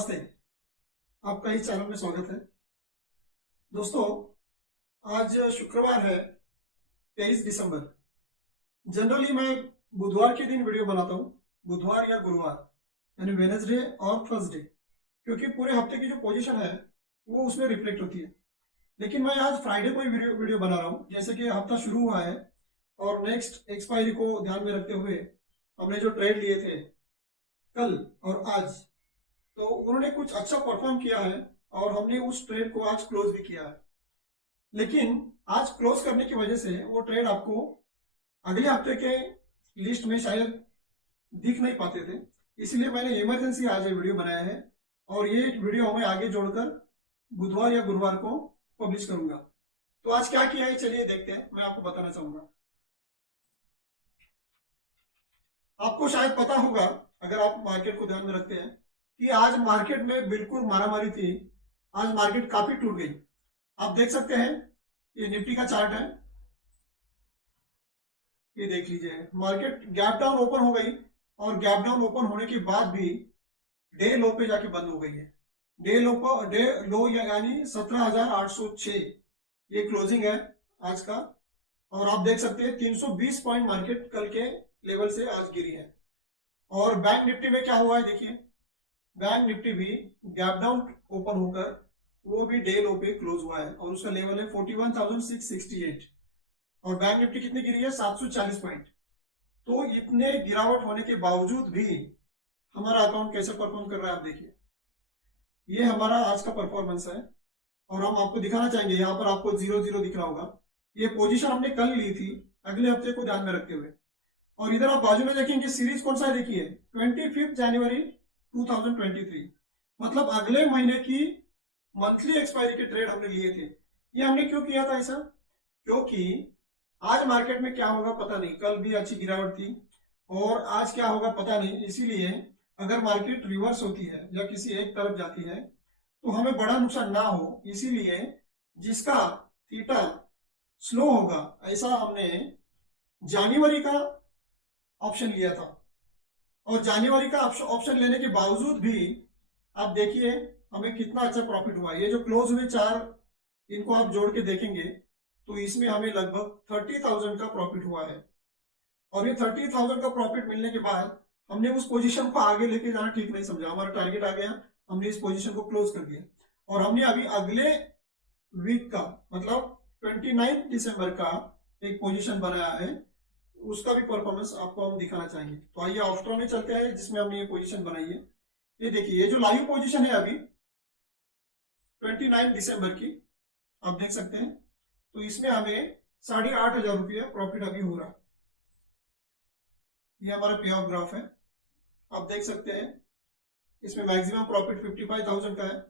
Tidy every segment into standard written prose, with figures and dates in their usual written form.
नमस्ते, आपका इस चैनल में स्वागत है। दोस्तों, आज शुक्रवार है 23 दिसंबर। जनरली मैं बुधवार के दिन वीडियो बनाता हूँ, बुधवार या गुरुवार यानी वेडनेसडे और थर्सडे, क्योंकि पूरे हफ्ते की जो पोजीशन है वो उसमें रिफ्लेक्ट होती है। लेकिन मैं आज फ्राइडे को ही वीडियो बना रहा हूँ, जैसे कि हफ्ता शुरू हुआ है और नेक्स्ट एक्सपायरी को ध्यान में रखते हुए हमने जो ट्रेड लिए थे कल और आज, तो उन्होंने कुछ अच्छा परफॉर्म किया है और हमने उस ट्रेड को आज क्लोज भी किया है। लेकिन आज क्लोज करने की वजह से वो ट्रेड आपको अगले हफ्ते के लिस्ट में शायद दिख नहीं पाते थे, इसलिए मैंने इमरजेंसी आज ये वीडियो बनाया है और ये वीडियो मैं आगे जोड़कर बुधवार या गुरुवार को पब्लिश करूंगा। तो आज क्या किया है चलिए देखते हैं, मैं आपको बताना चाहूंगा। आपको शायद पता होगा, अगर आप मार्केट को ध्यान में रखते हैं, कि आज मार्केट में बिल्कुल मारामारी थी। आज मार्केट काफी टूट गई। आप देख सकते हैं, ये निफ्टी का चार्ट है, ये देख लीजिए। मार्केट गैप डाउन ओपन हो गई और गैप डाउन ओपन होने के बाद भी डे लो पे जाके बंद हो गई है। डे लो यानी 17,806 ये क्लोजिंग है आज का। और आप देख सकते हैं 320 पॉइंट मार्केट कल के लेवल से आज गिरी है। और बैंक निफ्टी में क्या हुआ है देखिए, बैंक निफ्टी भी गैप डाउन ओपन होकर वो भी डे लो पे क्लोज हुआ है और उसका लेवल है 41,668 और बैंक निफ्टी कितनी गिरी है 740 पॉइंट। तो इतने गिरावट होने के बावजूद भी हमारा अकाउंट कैसे परफॉर्म कर रहा है आप देखिए। ये हमारा आज का परफॉर्मेंस है और हम आपको दिखाना चाहेंगे। यहाँ पर आपको 0-0 दिख रहा होगा, ये पोजीशन हमने कल ली थी अगले हफ्ते को ध्यान में रखते हुए। और इधर आप बाजू में देखेंगे सीरीज कौन सा है, देखिए 25 जनवरी 2023, मतलब अगले महीने की मंथली एक्सपायरी के ट्रेड हमने लिए थे। ये हमने क्यों किया था ऐसा? क्योंकि आज मार्केट में क्या होगा पता नहीं, कल भी अच्छी गिरावट थी और आज क्या होगा पता नहीं। इसीलिए अगर मार्केट रिवर्स होती है या किसी एक तरफ जाती है तो हमें बड़ा नुकसान ना हो, इसीलिए जिसका थीटा स्लो होगा ऐसा हमने जनवरी का ऑप्शन लिया था। और जनवरी का ऑप्शन लेने के बावजूद भी आप देखिए हमें कितना अच्छा प्रॉफिट हुआ। ये जो क्लोज हुए चार, इनको आप जोड़ के देखेंगे तो इसमें हमें लगभग 30,000 का प्रॉफिट हुआ है। और ये 30,000 का प्रॉफिट मिलने के बाद हमने उस पोजीशन को आगे लेके जाना ठीक नहीं समझा। हमारा टारगेट आ गया, हमने इस पोजीशन को क्लोज कर दिया और हमने अभी अगले वीक का मतलब 29 दिसंबर का एक पोजीशन बनाया है, उसका भी परफॉर्मेंस आपको हम दिखाना चाहेंगे। तो आइए ऑप्शन में चलते हैं जिसमें हमने ये पोजीशन बनाई है। ये देखिए, ये जो लाइव पोजीशन है अभी 29 दिसंबर की, आप देख सकते हैं। तो इसमें हमें 8,500 रुपया प्रॉफिट अभी हो रहा है। ये हमारा पे ऑफ ग्राफ है, आप देख सकते हैं। इसमें मैक्सिमम प्रॉफिट 55,000 का है।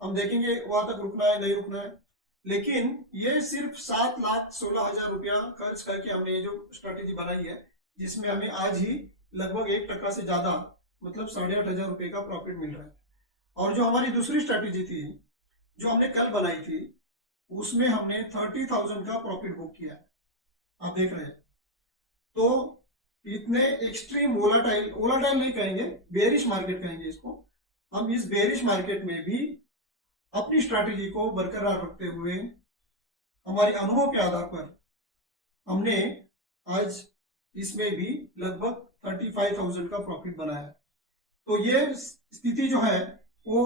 हम देखेंगे वहां तक रुकना है नहीं रुकना है, लेकिन ये सिर्फ 7,16,000 रुपया खर्च करके हमने ये जो स्ट्रेटेजी बनाई है, जिसमें हमें आज ही लगभग 1% से ज्यादा मतलब 8,500 रुपये का प्रॉफिट मिल रहा है। और जो हमारी दूसरी स्ट्रेटेजी थी जो हमने कल बनाई थी, उसमें हमने 30,000 का प्रॉफिट बुक किया, आप देख रहे हैं। तो इतने एक्सट्रीम वोलाटाइल नहीं कहेंगे, बेरिश मार्केट कहेंगे इसको। हम इस बेरिश मार्केट में भी अपनी स्ट्रैटेजी को बरकरार रखते हुए हमारे अनुभव के आधार पर हमने आज इसमें भी लगभग 35,000 का प्रॉफिट बनाया। तो ये स्थिति जो है वो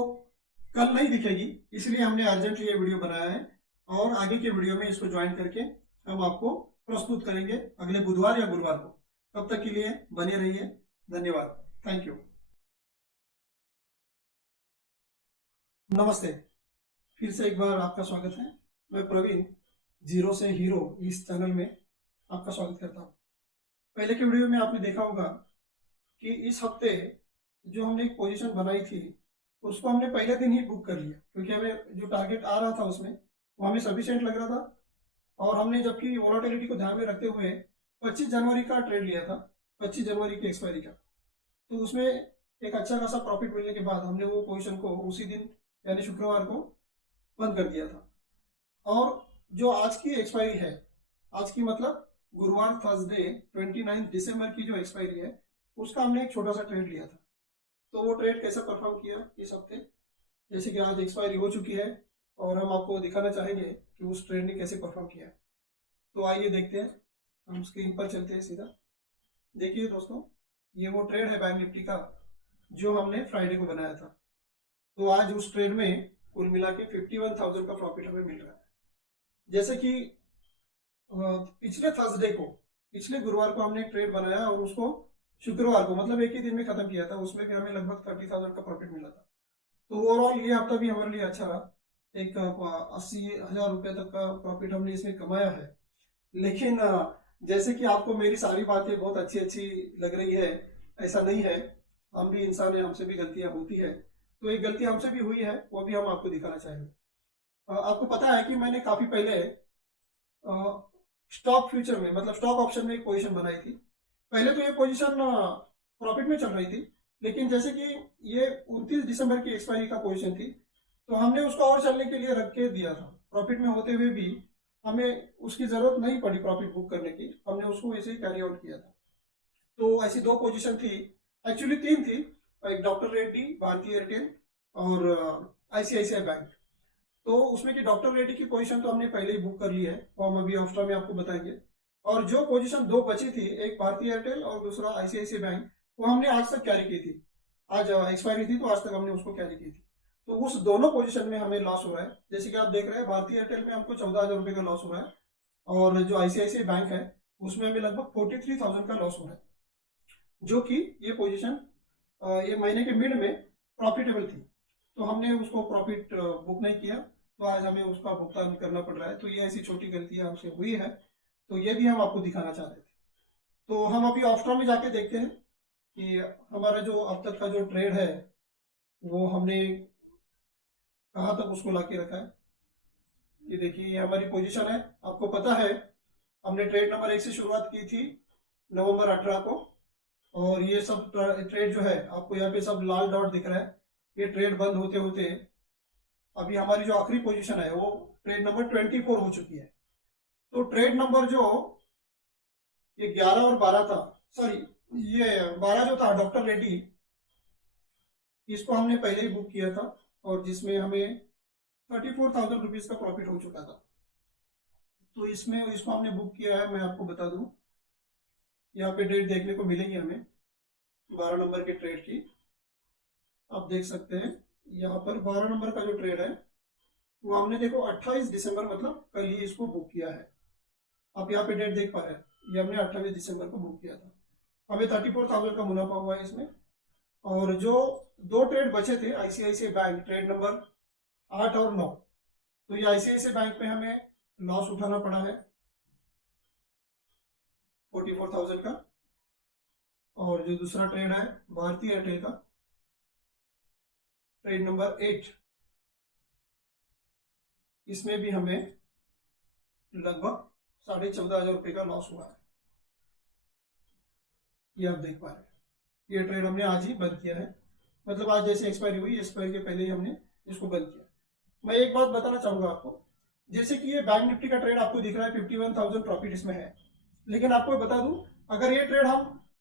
कल नहीं दिखेगी, इसलिए हमने अर्जेंटली ये वीडियो बनाया है और आगे के वीडियो में इसको ज्वाइन करके हम आपको प्रस्तुत करेंगे अगले बुधवार या गुरुवार को। तब तक के लिए बने रहिए, धन्यवाद, थैंक यू। नमस्ते, फिर से एक बार आपका स्वागत है। मैं प्रवीण, जीरो से हीरो इस चैनल में आपका स्वागत करता हूँ। पहले के वीडियो में आपने देखा होगा कि इस हफ्ते जो हमने एक पोजीशन बनाई थी उसको हमने पहले दिन ही बुक कर लिया, क्योंकि हमें जो टारगेट आ रहा था उसमें वो हमें सफिशिएंट लग रहा था। और हमने जबकि वोलेटिलिटी को ध्यान में रखते हुए 25 जनवरी का ट्रेड लिया था, 25 जनवरी की एक्सपायरी का। तो उसमें एक अच्छा खासा प्रॉफिट मिलने के बाद हमने वो पोजीशन को उसी दिन यानी शुक्रवार को बंद कर दिया था। और जो आज की एक्सपायरी है, आज की मतलब गुरुवार थर्सडे 29 दिसंबर की जो एक्सपायरी है, उसका हमने एक छोटा सा ट्रेड लिया था। तो वो ट्रेड कैसे परफॉर्म किया इस हफ्ते, जैसे कि आज एक्सपायरी हो चुकी है और हम आपको दिखाना चाहेंगे कि उस ट्रेड ने कैसे परफॉर्म किया। तो आइए देखते हैं, हम स्क्रीन पर चलते हैं सीधा। देखिए दोस्तों, ये वो ट्रेड है बैंक निफ्टी का जो हमने फ्राइडे को बनाया था। तो आज उस ट्रेड में कुल मिला के 51,000 का प्रॉफिट हमें मिल रहा है। जैसे कि पिछले थर्सडे को, पिछले गुरुवार को हमने एक ट्रेड बनाया और उसको शुक्रवार को, मतलब एक ही दिन में खत्म किया था। उसमें भी हमें लगभग 30,000 का प्रॉफिट मिला था। तो ओवरऑल ये हफ्ता भी हमारे लिए अच्छा रहा। एक 80,000 रुपये तक का प्रॉफिट हमने इसमें कमाया है। लेकिन जैसे कि आपको मेरी सारी बातें बहुत अच्छी अच्छी लग रही है, ऐसा नहीं है। हम भी इंसान है, हमसे भी गलतियां होती है। तो एक गलती हमसे भी हुई है, वो भी हम आपको दिखाना चाहेंगे। आपको पता है कि मैंने काफी पहले स्टॉक फ्यूचर में, मतलब स्टॉक ऑप्शन में एक पोजीशन बनाई थी। पहले तो ये पोजीशन प्रॉफिट में चल रही थी, लेकिन जैसे कि ये 29 दिसंबर की एक्सपायरी का पोजीशन थी, तो हमने उसको और चलने के लिए रख के दिया था। प्रॉफिट में होते हुए भी हमें उसकी जरूरत नहीं पड़ी प्रॉफिट बुक करने की, हमने उसको ऐसे ही कैरी आउट किया था। तो ऐसी दो पोजीशन थी, एक्चुअली तीन थी। एक डॉक्टर रेड्डी, भारतीय एयरटेल और आईसीआईसीआई बैंक। तो उसमें की डॉक्टर रेड्डी की पोजीशन तो हमने पहले ही बुक कर ली है, वो हम अभी आफ्टर में आपको बताएंगे। और जो पोजीशन दो बची थी, एक भारतीय एयरटेल और दूसरा आईसीआईसीआई बैंक, वो हमने आज तक कैरी की थी। आज एक्सपायरी थी तो आज तक हमने उसको कैरी की थी। तो उस दोनों पोजीशन में हमें लॉस हो रहा है। जैसे कि आप देख रहे हैं, भारतीय एयरटेल में हमको 14,000 रुपये का लॉस हो रहा है और जो आईसीआईसीआई बैंक है उसमें हमें लगभग 43,000 का लॉस हो रहा है। जो कि ये पोजीशन ये महीने के मिड में प्रॉफिटेबल थी, तो हमने उसको प्रॉफिट बुक नहीं किया, तो आज हमें उसका भुगतान करना पड़ रहा है। तो ये ऐसी छोटी गलतियां हमसे हुई है, तो ये भी हम आपको दिखाना चाह रहे थे। तो हम अभी ऑफ्टर में जाके देखते हैं कि हमारा जो अब तक का जो ट्रेड है वो हमने कहाँ तक उसको लाके रखा है। ये देखिए, ये हमारी पोजीशन है। आपको पता है हमने ट्रेड नंबर 1 से शुरुआत की थी नवंबर 18 को, और ये सब ट्रेड जो है आपको यहाँ पे सब लाल डॉट दिख रहा है, ये ट्रेड बंद होते होते अभी हमारी जो आखिरी पोजीशन है वो ट्रेड नंबर 24 हो चुकी है। तो ट्रेड नंबर जो ये 11 और 12 था, सॉरी ये 12 जो था डॉक्टर रेड्डी, इसको हमने पहले ही बुक किया था और जिसमें हमें 34,000 रुपीज का प्रॉफिट हो चुका था। तो इसमें इसको हमने बुक किया है, मैं आपको बता दूं, यहाँ पे डेट देखने को मिलेगी हमें 12 नंबर के ट्रेड की। आप देख सकते हैं यहाँ पर 12 नंबर का जो ट्रेड है वो हमने देखो 28 दिसंबर, मतलब कल ही इसको बुक किया है। आप यहाँ पे डेट देख पा रहे हैं, ये हमने 28 दिसंबर को बुक किया था। हमें 34,000 का मुनाफा हुआ है इसमें। और जो दो ट्रेड बचे थे आईसीआईसीआई बैंक ट्रेड नंबर 8 और 9, तो ये आईसीआईसीआई बैंक में हमें लॉस उठाना पड़ा है 44,000 का। और जो दूसरा ट्रेड है भारतीय एयरटेल का ट्रेड नंबर 8, इसमें भी हमें लगभग 14,500 रुपये का लॉस हुआ है। ये आप देख पा रहे हैं, ये ट्रेड हमने आज ही बंद किया है, मतलब आज जैसे एक्सपायरी हुई, एक्सपायरी के पहले ही हमने इसको बंद किया। मैं एक बात बताना चाहूंगा आपको, जैसे कि ये बैंक निफ्टी का ट्रेड आपको दिख रहा है 51,000 प्रॉफिट इसमें है, लेकिन आपको बता दूं, अगर ये ट्रेड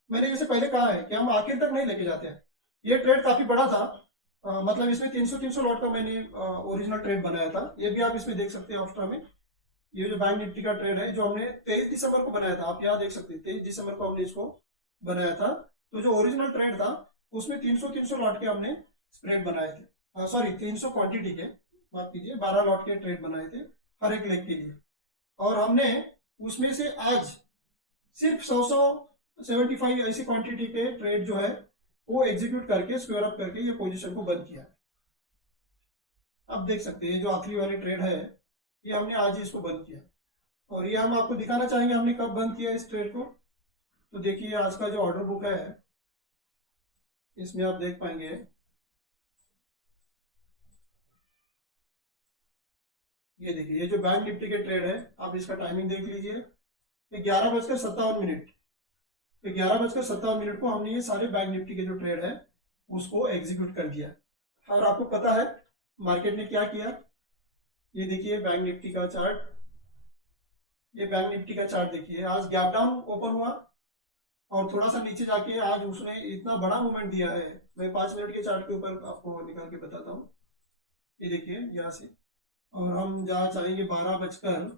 मैंने जैसे पहले कहा है कि हम आखिर तक नहीं लेके जाते हैं। ये ट्रेड काफी बड़ा था, मतलब इसमें 300 लॉट का मैंने ओरिजिनल ट्रेड बनाया था। ये भी आप इसमें देख सकते हैं ऑफ्टर में। ये जो बैंक निफ्टी का ट्रेड है जो हमने 23 दिसंबर को बनाया था, आप यहाँ देख सकते हैं 23 दिसंबर को हमने इसको बनाया था। तो जो ओरिजिनल ट्रेड था उसमें 300 लॉट के हमने स्प्रेड बनाए थे, सॉरी 300 क्वांटिटी के, माफ कीजिए, 12 लॉट के ट्रेड बनाए थे हर एक लेग के लिए। और हमने उसमें से आज सिर्फ 175 ऐसी क्वांटिटी के ट्रेड जो है वो एग्जीक्यूट करके स्क्वायर अप करके ये पोजीशन को बंद किया। अब देख सकते हैं जो आखिरी वाली ट्रेड है ये हमने आज ही इसको बंद किया, और ये हम आपको दिखाना चाहेंगे हमने कब बंद किया इस ट्रेड को। तो देखिए आज का जो ऑर्डर बुक है इसमें आप देख पाएंगे, ये देखिए, ये जो बैंक निफ्टी के ट्रेड है आप इसका टाइमिंग देख लीजिए, 11:57 तो 11:57 को हमने ये सारे बैंक निफ्टी के जो ट्रेड है उसको एग्जीक्यूट कर दिया। और आपको पता है मार्केट ने क्या किया, ये देखिए बैंक निफ्टी का चार्ट, ये बैंक निफ्टी का चार्ट देखिए, आज गैप डाउन ओपन हुआ और थोड़ा सा नीचे जाके आज उसने इतना बड़ा मूवमेंट दिया है। मैं 5 मिनट के चार्ट के ऊपर आपको निकाल के बताता हूँ। ये देखिए यहाँ से, और हम जहाँ चाहेंगे 12:57,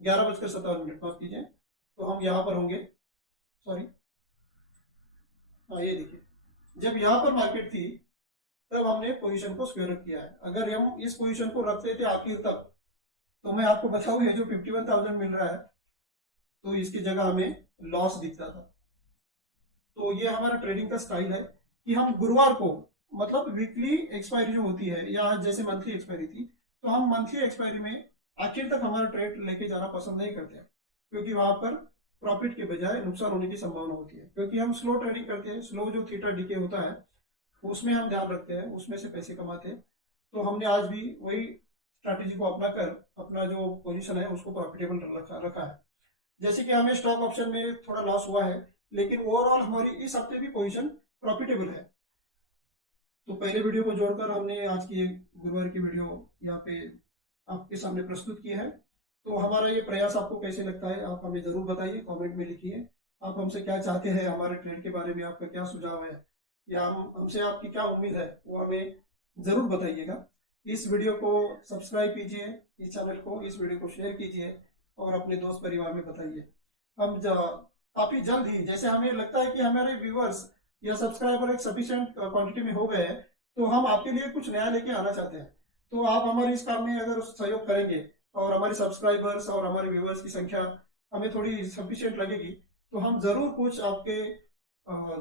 11:57, माफ कीजिए, तो हम यहाँ पर होंगे। सॉरी, हाँ ये देखिए, जब यहाँ पर मार्केट थी तब हमने पोजीशन को स्क्वायर अप किया है। अगर हम इस पोजीशन को रखते थे आखिर तक, तो मैं आपको बताऊँ ये जो 51,000 मिल रहा है, तो इसकी जगह हमें लॉस दिखता था। तो ये हमारा ट्रेडिंग का स्टाइल है कि हम गुरुवार को, मतलब वीकली एक्सपायरी जो होती है या जैसे मंथली एक्सपायरी थी, तो हम मंथली एक्सपायरी में आखिर तक हमारा ट्रेड लेके जाना पसंद नहीं करते हैं, क्योंकि वहां पर प्रॉफिट के बजाय नुकसान होने की संभावना होती है। क्योंकि हम स्लो ट्रेडिंग करते हैं, स्लो जो थीटा डीके होता है उसमें हम ध्यान रखते हैं, उसमें से पैसे कमाते हैं। तो हमने आज भी वही स्ट्रैटेजी को अपना कर अपना जो पोजीशन है उसको प्रॉफिटेबल रखा है। जैसे कि हमें स्टॉक ऑप्शन में थोड़ा लॉस हुआ है, लेकिन ओवरऑल हमारी इस हफ्ते भी पोजीशन प्रॉफिटेबल है। तो पहले वीडियो को जोड़कर हमने आज की गुरुवार की वीडियो यहाँ पे आपके सामने प्रस्तुत की है। तो हमारा ये प्रयास आपको कैसे लगता है आप हमें जरूर बताइए, कमेंट में लिखिए। आप हमसे क्या चाहते हैं, हमारे ट्रेड के बारे में आपका क्या सुझाव है, या हमसे आपकी क्या उम्मीद है, वो हमें जरूर बताइएगा। इस वीडियो को सब्सक्राइब कीजिए, इस चैनल को, इस वीडियो को शेयर कीजिए और अपने दोस्त परिवार में बताइए। हम काफी जल्द ही, जैसे हमें लगता है कि हमारे व्यूअर्स या सब्सक्राइबर एक सफिशिएंट क्वांटिटी में हो गए हैं, तो हम आपके लिए कुछ नया लेके आना चाहते हैं। तो आप हमारे इस काम में अगर सहयोग करेंगे और हमारे सब्सक्राइबर्स और हमारे व्यूअर्स की संख्या हमें थोड़ी सफिशिएंट लगेगी, तो हम जरूर कुछ आपके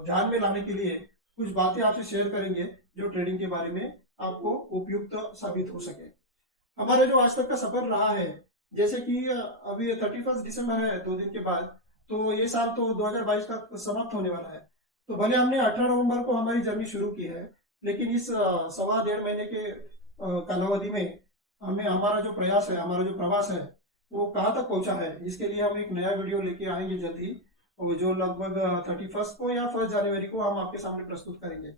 ध्यान में लाने के लिए कुछ बातें आपसे शेयर करेंगे जो ट्रेडिंग के बारे में आपको उपयुक्त साबित हो सके। हमारा जो आज तक का सफर रहा है, जैसे कि अभी 31 दिसंबर है, 2 दिन के बाद, तो ये साल तो 2022 का समाप्त होने वाला है। तो भले हमने 18 नवंबर को हमारी जर्नी शुरू की है, लेकिन इस 1.25 महीने के कालावधि में हमें हमारा जो प्रयास है, हमारा जो प्रवास है, वो कहाँ तक पहुंचा है, इसके लिए हम एक नया वीडियो लेके आएंगे जल्द ही, और जो लगभग 31 को या 1 जनवरी को हम आपके सामने प्रस्तुत करेंगे।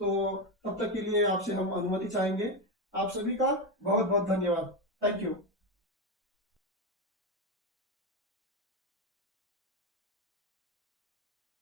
तो तब तक के लिए आपसे हम अनुमति चाहेंगे। आप सभी का बहुत बहुत धन्यवाद। Thank you.